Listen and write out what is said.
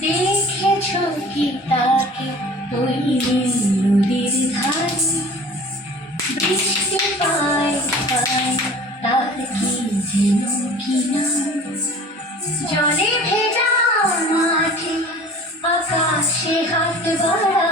দেখেছ কি তাকে ওই নীল নদীর ধারে, বৃষ্টি পায় পায় তার কি যেন কি নাম, জলে ভেজা মাঠে আকাশে হাত বাড়া